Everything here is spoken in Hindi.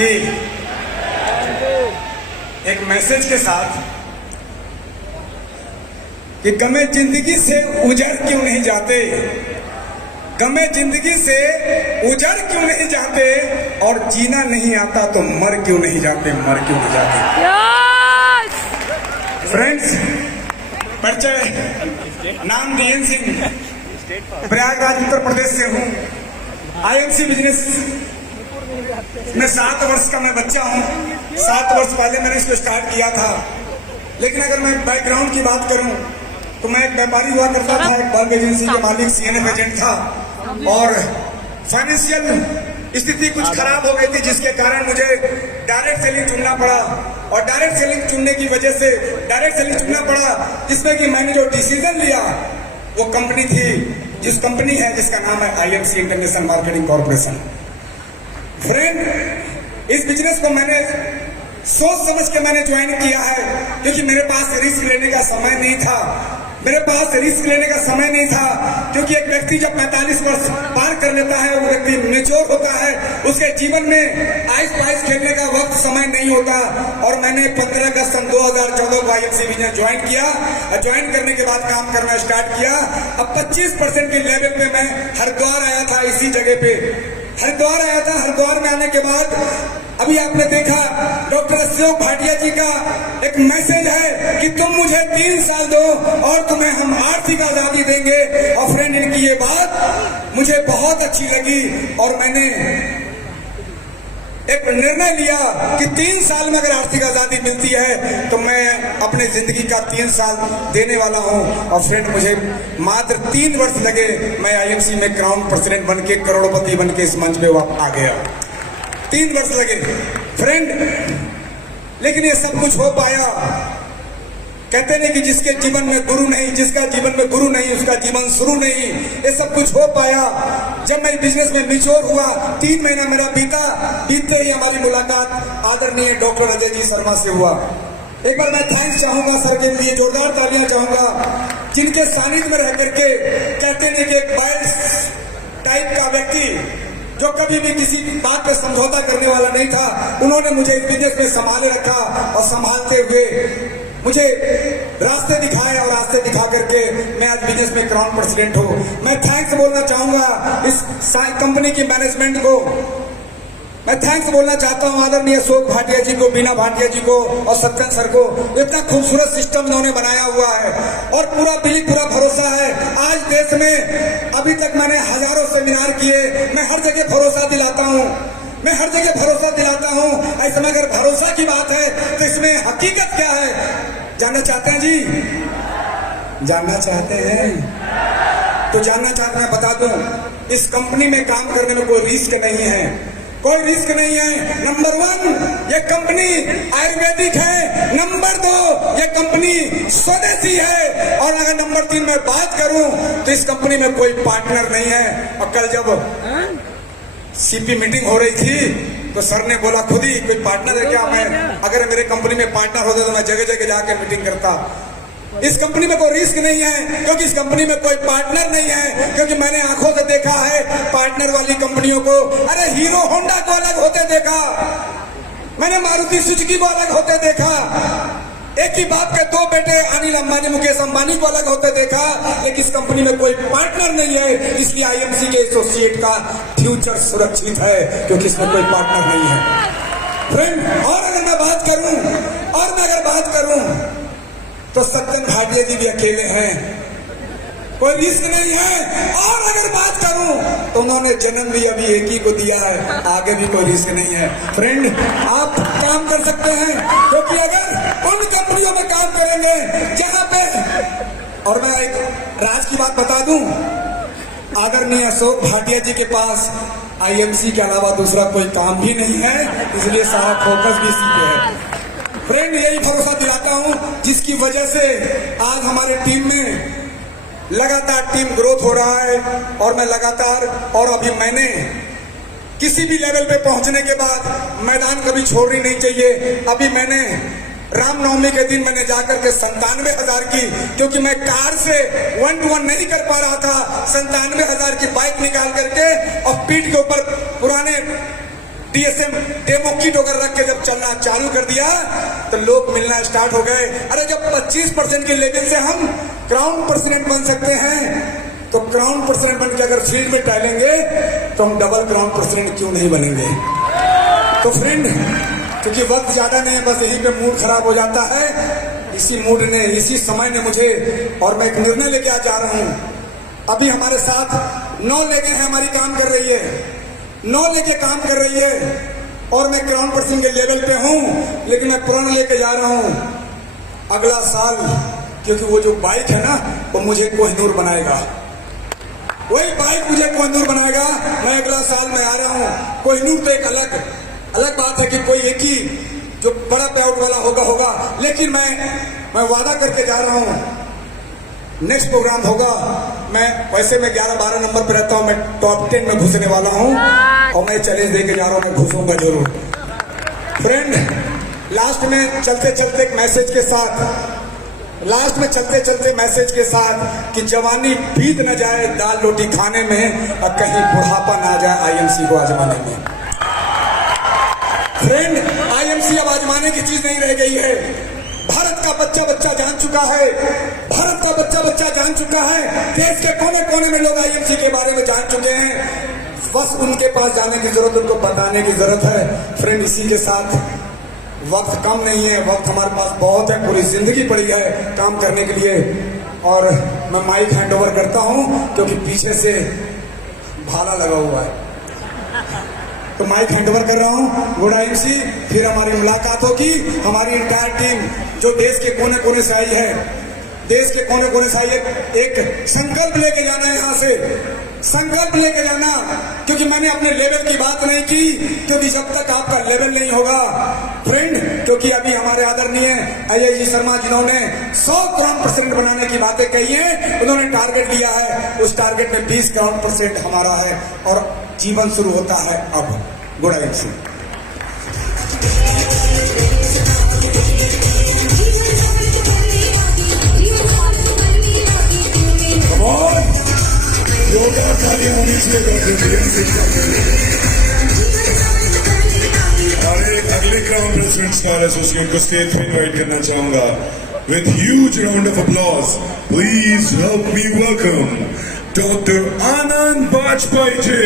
जी एक मैसेज के साथ कि गमे जिंदगी से उजड़ क्यों नहीं जाते, गमे जिंदगी से उजड़ क्यों नहीं जाते, और जीना नहीं आता तो मर क्यों नहीं जाते, मर क्यों नहीं जाते। फ्रेंड्स, परिचय, नाम DN सिंह, प्रयागराज उत्तर प्रदेश से हूँ। IMC बिजनेस में 7 वर्ष का मैं बच्चा हूँ। 7 वर्ष पहले मैंने इसको स्टार्ट किया था। लेकिन अगर मैं बैकग्राउंड की बात करूं तो मैं एक व्यापारी हुआ करता था, एक बल्क एजेंसी के मालिक CNF एजेंट था, और फाइनेंशियल स्थिति कुछ खराब हो गई थी, जिसके कारण मुझे डायरेक्ट सेलिंग चुनना पड़ा। और डायरेक्ट सेलिंग चुनने की वजह से डायरेक्ट सेलिंग चुनना पड़ा, जिसमें कि मैंने जो डिसीजन लिया वो कंपनी थी, जिस कंपनी है जिसका नाम है IMC international marketing corporation. Friend, इस बिजनेस को मैंने सोच समझ के मैंने ज्वाइन किया है, क्योंकि मेरे पास रिस्क लेने का समय नहीं था। मेरे पास रिस्क लेने का समय नहीं था, क्योंकि एक व्यक्ति जब 45 वर्ष पार कर लेता है, वो व्यक्ति मैच्योर होता है, उसके जीवन में आइस पाइस खेलने का वक्त समय नहीं होता। और मैंने 15 अगस्त सन 2014 को IMC बिजनेस ज्वाइन किया, और ज्वाइन करने के बाद काम करना स्टार्ट किया। अब 25% के लेवल पे मैं हरिद्वार आया था, इसी जगह पे हरिद्वार आया था। हरिद्वार में आने के बाद अभी आपने देखा डॉक्टर अशोक भाटिया जी का एक मैसेज है कि तुम मुझे 3 साल दो और तुम्हें हम आर्थिक आजादी देंगे। और फ्रेंड, इनकी ये बात मुझे बहुत अच्छी लगी, और मैंने एक निर्णय लिया कि 3 साल में अगर आर्थिक आजादी मिलती है तो मैं अपने जिंदगी का 3 साल देने वाला हूं। और फ्रेंड, मुझे मात्र 3 वर्ष लगे, मैं IMC में क्राउन प्रेसिडेंट बन के, करोड़पति बन के इस मंच पे आ गया। 3 वर्ष लगे फ्रेंड, लेकिन ये सब कुछ हो पाया। कहते नहीं कि जिसके जीवन में गुरु नहीं, जिसका जीवन में गुरु नहीं उसका जीवन शुरू नहीं। ये सब कुछ हो पाया जब मैं बिजनेस में मैच्योर हुआ। 3 महीना मेरा बीतते ही हमारी मुलाकात आदरणीय डॉक्टर अजय जी शर्मा से हुआ। एक बार मैं थैंक्स चाहूंगा सर के लिए, जोरदार तालियां चाहूंगा, जिनके सानिध्य में रह करके कहते नहीं कि एक बाइल्स टाइप का व्यक्ति जो कभी भी किसी बात पे समझौता करने वाला नहीं था, उन्होंने मुझे इस बिजनेस में संभाले रखा, और संभालते हुए मुझे रास्ते दिखाए, और रास्ते दिखा करके मैं आज बिजनेस में क्राउन प्रेसिडेंट हूँ। मैं थैंक्स बोलना चाहूंगा इस कंपनी की मैनेजमेंट को। मैं थैंक्स बोलना चाहता हूँ आदरणीय अशोक भाटिया जी को, बीना भाटिया जी को, और सत्यन सर को। इतना खूबसूरत सिस्टम इन्होंने बनाया हुआ है, और पूरा भरोसा है। आज देश में अभी तक मैंने हजारों सेमिनार किए, मैं हर जगह भरोसा दिलाता हूँ, मैं हर जगह भरोसा दिलाता हूँ। ऐसे में अगर भरोसा की बात है तो इसमें हकीकत क्या है, जानना चाहते हैं जी? जानना चाहते हैं तो जानना चाहते हैं, बता दूं, इस कंपनी में काम करने में कोई रिस्क नहीं है, कोई रिस्क नहीं है। नंबर 1, ये कंपनी आयुर्वेदिक है। नंबर 2, ये कंपनी स्वदेशी है। और अगर नंबर 3 मैं बात करूं तो इस कंपनी में कोई पार्टनर नहीं है। और कल जब CP मीटिंग हो रही थी तो सर ने बोला खुद ही, कोई पार्टनर है क्या? मैं अगर मेरे कंपनी में पार्टनर होते तो मैं जगह जगह जाके मीटिंग करता। इस कंपनी में कोई रिस्क नहीं है, क्योंकि इस कंपनी में कोई पार्टनर नहीं है। क्योंकि मैंने आंखों से देखा है पार्टनर वाली कंपनियों को। अरे हीरो होंडा को अलग होते देखा, मैंने मारुति सुजुकी को अलग होते देखा, एक ही बाप के 2 बेटे अनिल अंबानी मुकेश अंबानी को अलग होते देखा। लेकिन इस कंपनी में कोई पार्टनर नहीं है, इसलिए IMC के एसोसिएट का फ्यूचर सुरक्षित है, क्योंकि इसमें कोई पार्टनर नहीं है। फ्रेंड, और अगर मैं बात करूं तो सत्यन भाटिया जी भी अकेले हैं, कोई रिस्क नहीं है। और अगर बात करूं तो उन्होंने जन्म भी अभी एक ही को दिया है, आगे भी कोई रिस्क नहीं है। फ्रेंड, आप काम कर सकते हैं, क्योंकि अगर उन कंपनियों में काम करेंगे जहां पे, और मैं एक राज की बात बता दूं, आदरणीय अशोक भाटिया जी के पास IMC के अलावा दूसरा कोई काम भी नहीं है, इसलिए सारा फोकस भी इसी पे है। फ्रेंड, यही भरोसा दिलाता हूं, जिसकी वजह से आज हमारे टीम में लगातार टीम ग्रोथ हो रहा है। और मैं लगातार, और अभी मैंने किसी भी लेवल पे पहुंचने के बाद मैदान कभी छोड़नी नहीं चाहिए। अभी मैंने रामनवमी के दिन मैंने जाकर के 97,000 की, क्योंकि मैं कार से 1 to 1 नहीं कर पा रहा था, 97,000 की बाइक निकाल करके और पीठ के ऊपर पुराने DSM डेमो किट वगैरह रख के जब चलना चालू कर दिया तो लोग मिलना स्टार्ट हो गए। अरे जब 25% के लेवल से हम क्राउन प्रेसिडेंट बन सकते हैं तो क्राउन प्रेसिडेंट बन के अगर फील्ड में टहलेंगे तो हम डबल क्राउन प्रेसिडेंट क्यों नहीं बनेंगे। तो फ्रेंड, क्योंकि वक्त ज्यादा नहीं है, बस यहीं पे मूड खराब हो जाता है। इसी मूड ने, इसी समय ने मुझे, और मैं एक निर्णय लेके आज जा रहा हूं। अभी हमारे साथ 9 लेके हैं, हमारी काम कर रही है, 9 लेके काम कर रही है और मैं क्राउन पर्सन के लेवल पे हूं, लेकिन मैं प्रण लेके जा रहा हूं अगला साल, क्योंकि वो जो बाइक है ना वो मुझे कोहिनूर बनाएगा, वही बाइक मुझे कोहिनूर बनाएगा। मैं अगला साल में आ रहा हूं। कोहिनूर तो एक अलग बात है कि कोई एक ही जो बड़ा पेआउट वाला होगा, लेकिन मैं वादा करके जा रहा हूं नेक्स्ट प्रोग्राम होगा। वैसे मैं 11-12 नंबर पे रहता हूं, मैं टॉप 10 में घुसने वाला हूं और मैं चैलेंज देके जा रहा हूं, मैं घुसूंगा जरूर। फ्रेंड, लास्ट में चलते चलते मैसेज के साथ कि जवानी बीत न जाए दाल रोटी खाने में और कहीं बुढ़ापा ना जाए IMC को आजमाने में। फ्रेंड, IMC अब आजमाने की चीज नहीं रह गई है। भारत का बच्चा जान चुका है, देश के कोने कोने में लोग IMC के बारे में जान चुके हैं। बस उनके पास जाने की जरूरत, उनको बताने की जरूरत है। फ्रेंड, इसी के साथ वक्त कम नहीं है, वक्त हमारे पास बहुत है, पूरी जिंदगी पड़ी है काम करने के लिए। और मैं माइक हैंड ओवर करता हूं क्योंकि पीछे से भाला लगा हुआ है, तो माइक हैंड ओवर कर रहा हूं। गुड IMC, फिर हमारी मुलाकात होगी। हमारी इंटायर टीम जो देश के कोने कोने से आई है, एक संकल्प लेके जाना है यहाँ से, संकल्प लेके जाना, क्योंकि मैंने अपने लेवल की बात नहीं की, क्योंकि जब तक आपका लेवल नहीं होगा फ्रेंड, क्योंकि अभी हमारे आदरणीय अजय जी शर्मा जिन्होंने 100 क्राउन प्रेसिडेंट बनाने की बातें कही है, उन्होंने टारगेट लिया है, उस टारगेट में 20 क्राउन प्रेसिडेंट हमारा है और जीवन शुरू होता है अब। Good IMC। योगा खाली होनी और एक अगले क्राउन प्रेसिडेंट स्टार एसोसिएट को स्टेज पे इनवाइट करना चाहूंगा। With huge round of applause, please help me welcome doctor Anand Bajpai ji.